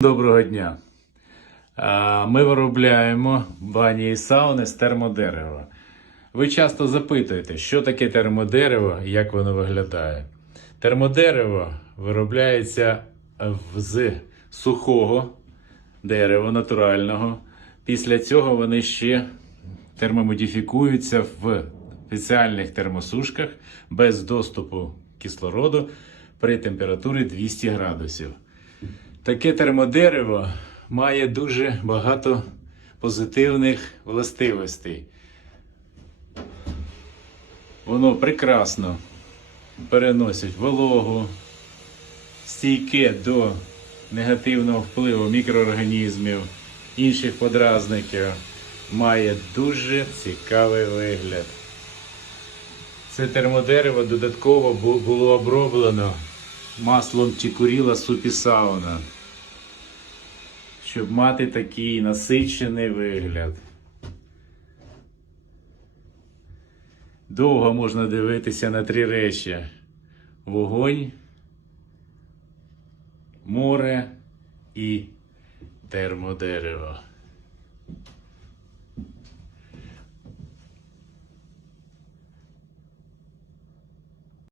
Доброго дня. Ми виробляємо бані і сауни з термодерева. Ви часто запитуєте, що таке термодерево і як воно виглядає. Термодерево виробляється з сухого дерева натурального. Після цього вони ще термомодифікуються в спеціальних термосушках без доступу кислороду при температурі 200 градусів. Таке термодерево має дуже багато позитивних властивостей. Воно прекрасно переносить вологу, стійке до негативного впливу мікроорганізмів, інших подразників, має дуже цікавий вигляд. Це термодерево додатково було оброблено маслом чікуріла супісауна, щоб мати такий насичений вигляд. Довго можна дивитися на три речі: вогонь, море і термодерево.